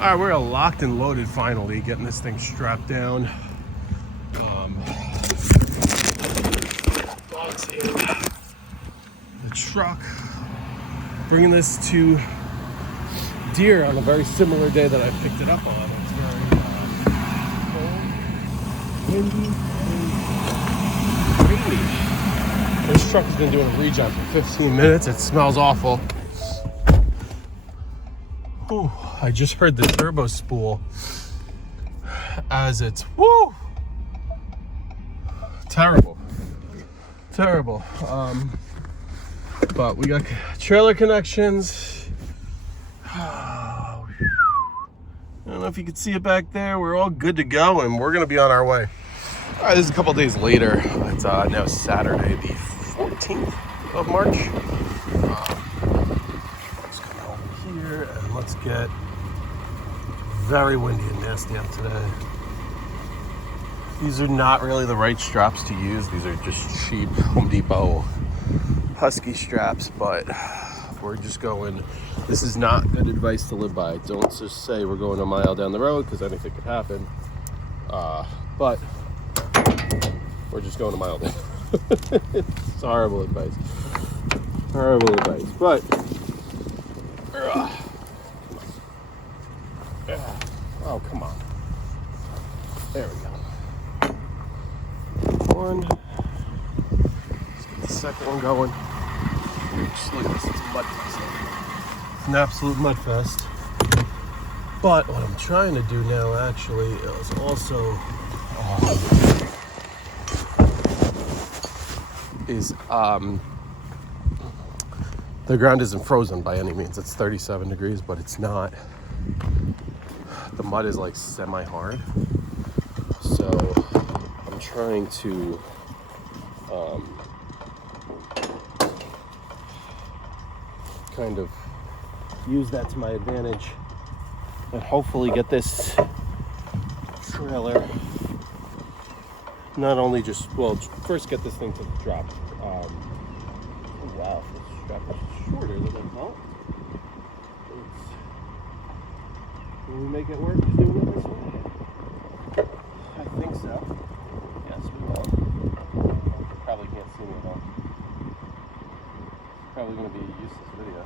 All right, we're locked and loaded finally, getting this thing strapped down. Box in the truck. Bringing this to Deere on a very similar day that I picked it up on. It's very cold, windy, and rainy. This truck has been doing a regen for 15 minutes. It smells awful. Ooh, I just heard the turbo spool as it's terrible. But we got trailer connections. I don't know if you can see it back there. We're all good to go, and we're gonna be on our way. All right, this is a couple days later. It's now Saturday, the 14th of March. Let's come over here and let's get very windy and nasty out today. These are not really the right straps to use. These are just cheap Home Depot Husky straps, but we're just going. This is not good advice to live by. Don't just say we're going a mile down the road because anything could happen. But we're just going a mile down. It's horrible advice. But oh, come on. There we go. One. Let's get the second one going. Just look at this. It's a mud fest. It's an absolute mud fest. But what I'm trying to do now actually is also the ground isn't frozen by any means. It's 37 degrees, but it's not. The mud is like semi-hard. So I'm trying to kind of use that to my advantage and hopefully get this trailer not only just, well, first get this thing to the drop. Oh wow, this strap is shorter than I thought. Can we make it work doing it this way? I think so. Yes, we will. Probably can't see me at all. It's probably going to be a useless video.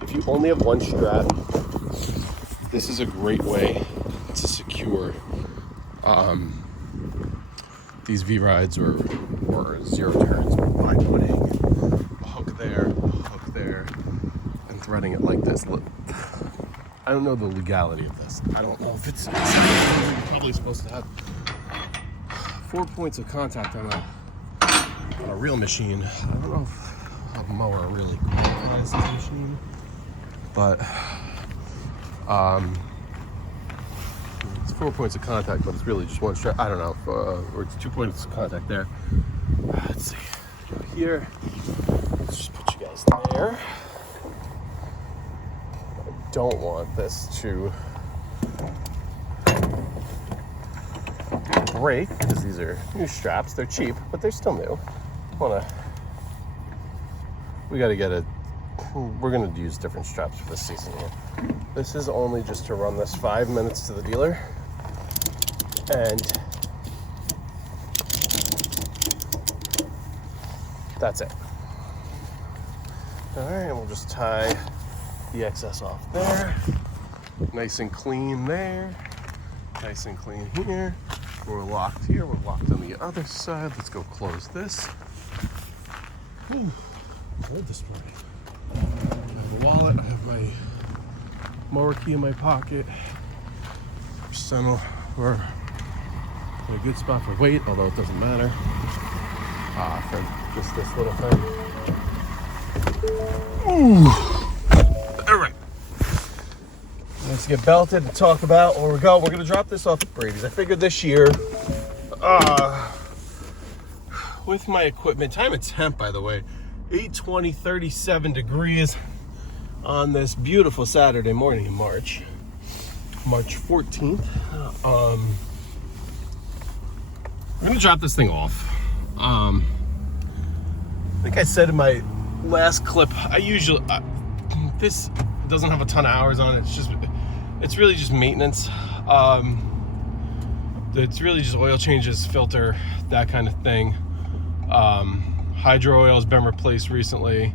If you only have one strap, this is a great way to secure these V-rides or zero turns by putting a hook there, and threading it like this. Look, I don't know the legality of this. I don't know if it's you're probably supposed to have 4 points of contact on a real machine. I don't know if a mower really qualifies as a machine, but it's 4 points of contact, but it's really just one strap. I don't know, or it's 2 points of contact there. Let's see. Go here. Let's just put you guys there. I don't want this to break because these are new straps. They're cheap, but they're still new. We got to get it. We're going to use different straps for this season here. This is only just to run this 5 minutes to the dealer. And that's it. All right, and we'll just tie the excess off there. Nice and clean there. Nice and clean here. We're locked here. We're locked on the other side. Let's go close this. Whew. Cold this morning. I have a wallet. I have my mower key in my pocket. We're in a good spot for weight, although it doesn't matter. For just this little thing. Ooh. All right. Let's get belted and talk about where we go. We're gonna drop this off at Brady's. I figured this year, with my equipment, time and temp, by the way, 8:20, 37 degrees on this beautiful Saturday morning in March 14th. We're gonna drop this thing off. I think I said in my last clip, I usually this doesn't have a ton of hours on it. It's really just maintenance. It's really just oil changes, filter, that kind of thing. Hydro oil has been replaced recently.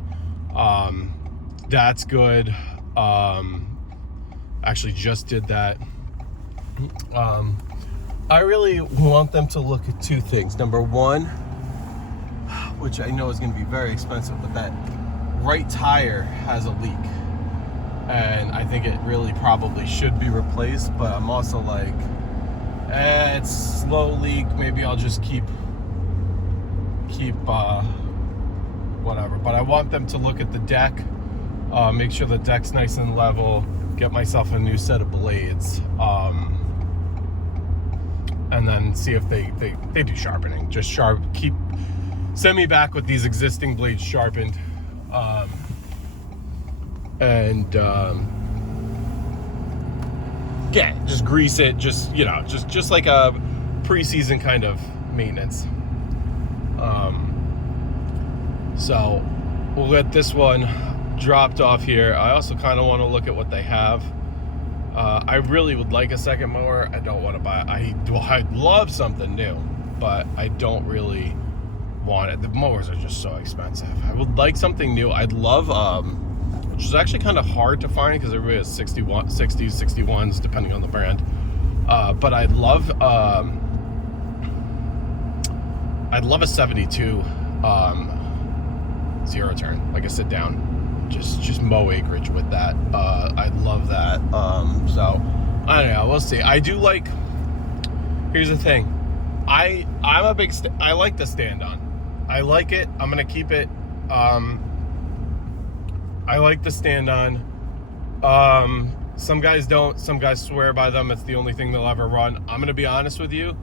That's good. Actually just did that. I really want them to look at two things. Number one, which I know is going to be very expensive, but that right tire has a leak. And I think it really probably should be replaced, but I'm also like, it's slow leak. Maybe I'll just keep whatever. But I want them to look at the deck, make sure the deck's nice and level, get myself a new set of blades, and then see if they do sharpening. Just send me back with these existing blades sharpened, yeah, just grease it, just like a preseason kind of maintenance. So we'll get this one dropped off here. I also kind of want to look at what they have. I really would like a second mower. I don't want to buy it. I'd love something new, but I don't really want it. The mowers are just so expensive. I would like something new. I'd love, which is actually kind of hard to find because everybody has 60s, 61s, depending on the brand. But I'd love a 72 zero turn, like a sit down. Just mow acreage with that. I'd love that. So I don't know. We'll see. I do like. Here's the thing. I'm a big. I like the stand on. I like it. I'm gonna keep it. I like the stand on. Some guys don't. Some guys swear by them. It's the only thing they'll ever run. I'm gonna be honest with you.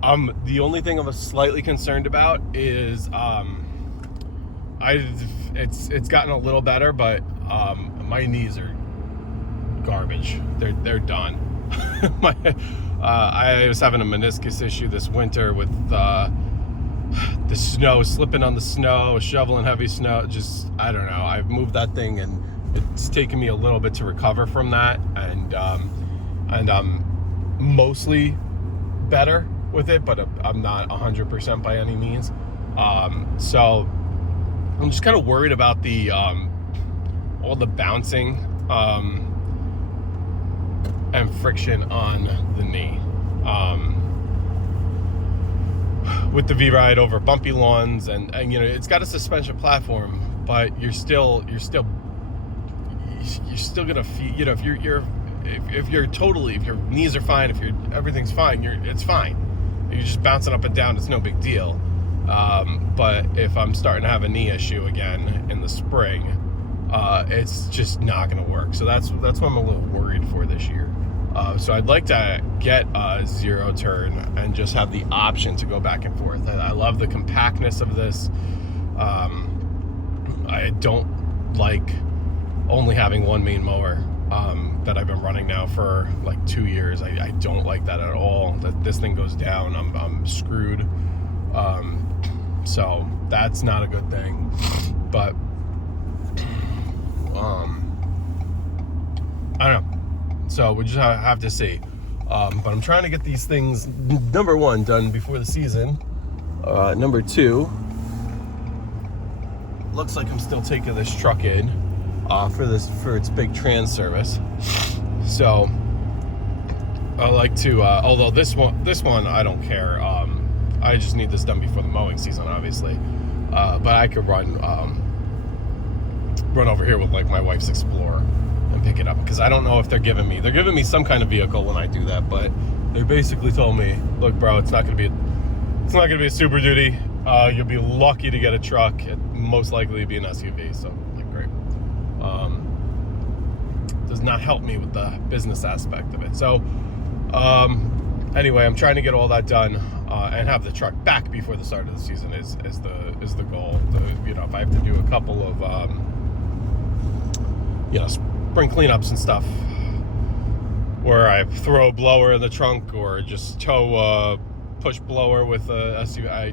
The only thing I'm slightly concerned about is it's gotten a little better, but my knees are garbage. They're done. I was having a meniscus issue this winter with the snow, slipping on the snow, shoveling heavy snow. Just, I don't know. I've moved that thing and it's taken me a little bit to recover from that, and I'm mostly better with it, but I'm not 100% by any means. So I'm just kind of worried about the all the bouncing and friction on the knee with the V-Ride over bumpy lawns, and it's got a suspension platform, but you're still gonna feel, if your knees are fine, if everything's fine, it's fine. You're just bouncing up and down. It's no big deal. But if I'm starting to have a knee issue again in the spring, it's just not going to work. So that's what I'm a little worried for this year. So I'd like to get a zero turn and just have the option to go back and forth. I love the compactness of this. I don't like only having one main mower that I've been running now for like 2 years. I don't like that at all. That this thing goes down, I'm screwed. So that's not a good thing. But I don't know. So we just have to see. But I'm trying to get these things, number one, done before the season. Number two, looks like I'm still taking this truck in for its big trans service. So I like to, although this one I don't care. I just need this done before the mowing season, obviously. But I could run over here with like my wife's Explorer and pick it up, because I don't know if they're giving me some kind of vehicle when I do that. But they basically told me, look, bro, it's not gonna be a Super Duty. You'll be lucky to get a truck. It most likely be an SUV. So like, great. Does not help me with the business aspect of it. So anyway, I'm trying to get all that done and have the truck back before the start of the season is the goal. If I have to do a couple of spring cleanups and stuff, where I throw a blower in the trunk or just tow push blower with a SUV.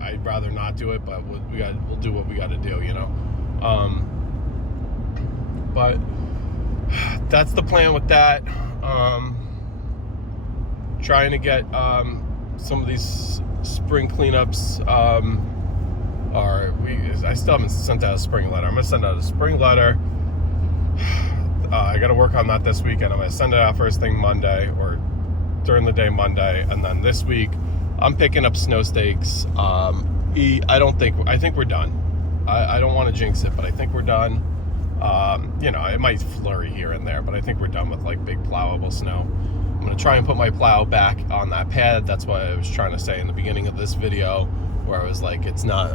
I'd rather not do it, but we'll do what we got to do, but that's the plan with that. Trying to get some of these spring cleanups. I still haven't sent out a spring letter. I'm gonna send out a spring letter. I got to work on that this weekend. I'm gonna send it out first thing Monday, or during the day Monday, and then this week I'm picking up snow stakes. I think we're done. I don't want to jinx it, but I think we're done. It might flurry here and there, but I think we're done with like big plowable snow. I'm gonna try and put my plow back on that pad. That's what I was trying to say in the beginning of this video, where I was like, it's not,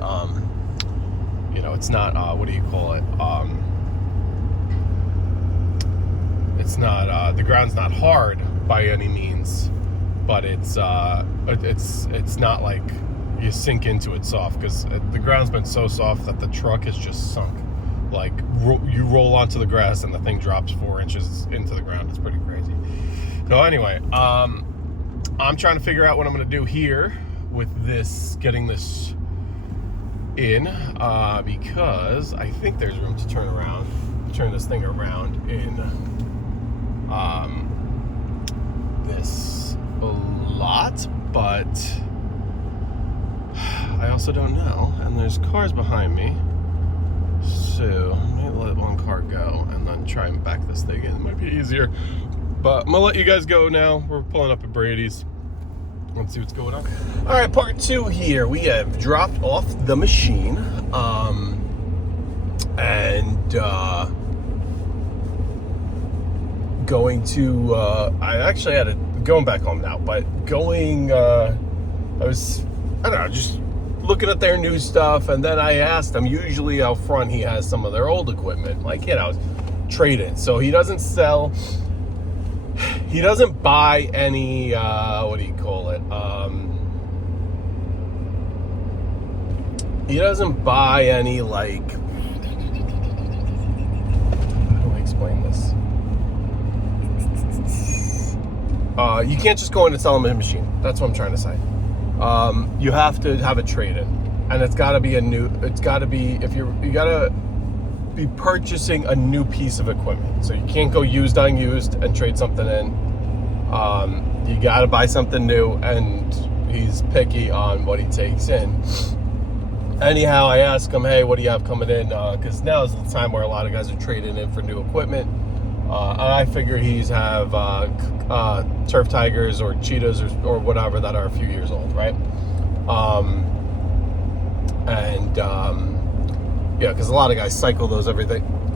it's not, what do you call it? It's not, the ground's not hard by any means, but it's not like you sink into it soft, because the ground's been so soft that the truck is just sunk. Like, you roll onto the grass and the thing drops 4 inches into the ground. It's pretty crazy. No, anyway, I'm trying to figure out what I'm going to do here with this, getting this in, because I think there's room to turn this thing around in this lot, but I also don't know, and there's cars behind me, so I might let one car go and then try and back this thing in. It might be easier, but I'm gonna let you guys go now. We're pulling up at Brady's. Let's see what's going on. All right, part 2 here. We have dropped off the machine, and going to, I actually had going back home now, but I don't know, just looking at their new stuff, and then I asked him, usually out front he has some of their old equipment, like, trade-in. So he doesn't buy any, what do you call it? He doesn't buy any, like, how do I explain this? You can't just go in and sell them a machine. That's what I'm trying to say. You have to have a trade-in, and it's got to be you got to be purchasing a new piece of equipment. So you can't go used on used and trade something in. You got to buy something new, and he's picky on what he takes in. Anyhow, I asked him, hey, what do you have coming in? Because now is the time where a lot of guys are trading in for new equipment. And I figure he's have Turf Tigers or Cheetahs or whatever that are a few years old, right? Because a lot of guys cycle those every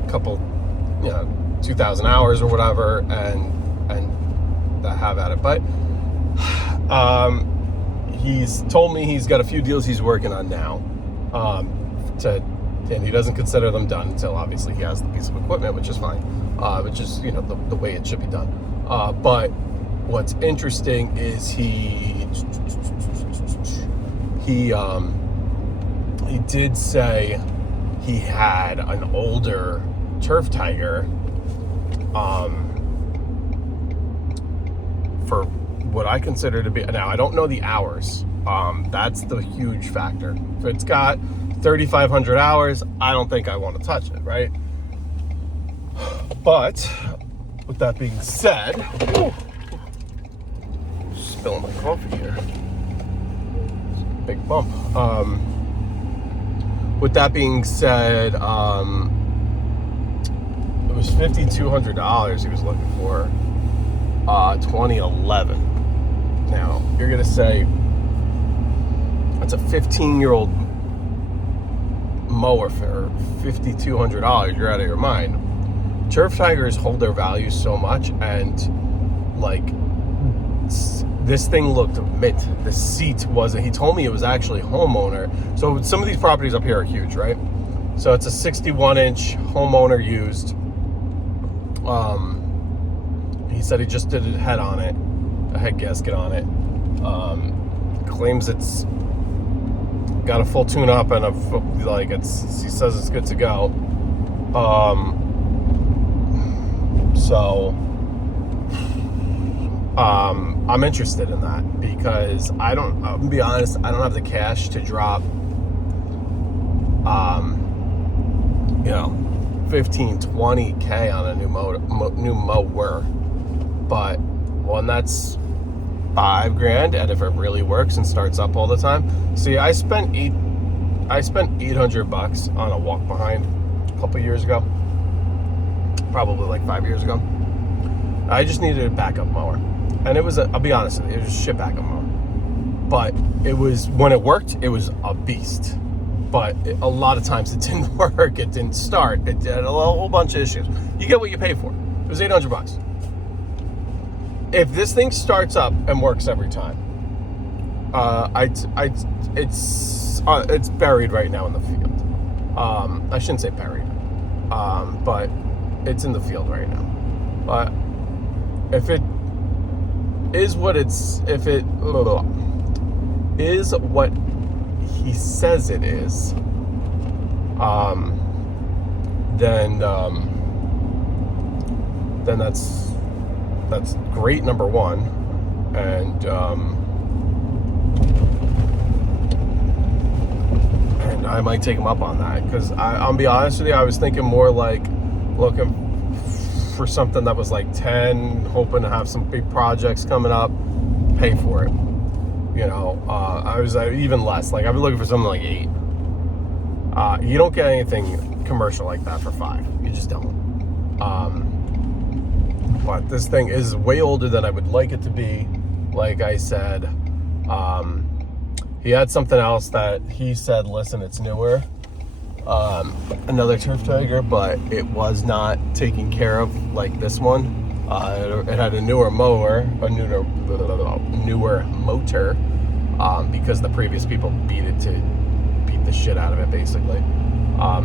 couple, 2,000 hours or whatever, and have at it. But he's told me he's got a few deals he's working on now, and he doesn't consider them done until obviously he has the piece of equipment, which is fine, which is the way it should be done. But what's interesting is he did say he had an older Turf Tiger for what I consider to be, now I don't know the hours, that's the huge factor. If it's got 3,500 hours, I don't think I want to touch it, right? But with that being said, spilling my coffee here, big bump. With that being said, it was $5,200 he was looking for, 2011. Now you're gonna say that's a 15-year-old mower for $5,200. You're out of your mind. Turf Tigers hold their value so much, and like this thing looked mint. The seat wasn't. He told me it was actually homeowner. So some of these properties up here are huge, right? So it's a 61-inch homeowner used. He said he just did a head on it, a head gasket on it. Claims it's got a full tune-up and he says it's good to go. So I'm interested in that because I'll be honest, I don't have the cash to drop, 15, 20K on a new mower. But one that's $5,000, and if it really works and starts up all the time. See, I spent $800 on a walk behind a couple years ago, probably like 5 years ago. I just needed a backup mower, and I'll be honest with you, it was a shit backup mower. But when it worked, it was a beast. But a lot of times it didn't work, it didn't start, it had a whole bunch of issues. You get what you pay for. It was $800. If this thing starts up and works every time, it's buried right now in the field. I shouldn't say buried, but it's in the field right now. But if it is what he says it is, then that's great, number one. And I might take him up on that, because I'll be honest with you, I was thinking more like looking for something that was like 10, hoping to have some big projects coming up, pay for it. I was even less. Like, I've been looking for something like 8. You don't get anything commercial like that for 5. You just don't. But this thing is way older than I would like it to be. Like I said, he had something else that he said, listen, it's newer. Another Turf Tiger, but it was not taken care of like this one. It had a newer motor, because the previous people beat the shit out of it, basically,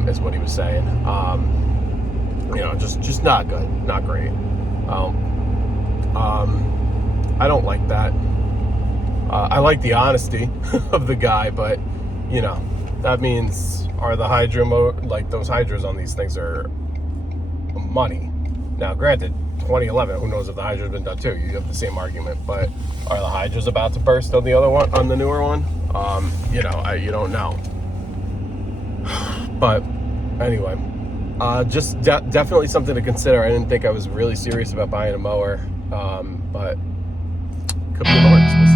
is what he was saying. Just not good, not great. I don't like that. I like the honesty of the guy, but that means those hydros on these things are money. Now, granted, 2011, who knows if the hydro's been done too? You have the same argument, but are the hydros about to burst on the other one, on the newer one? You don't know. But anyway, just definitely something to consider. I didn't think I was really serious about buying a mower, but could be in the works. We'll see.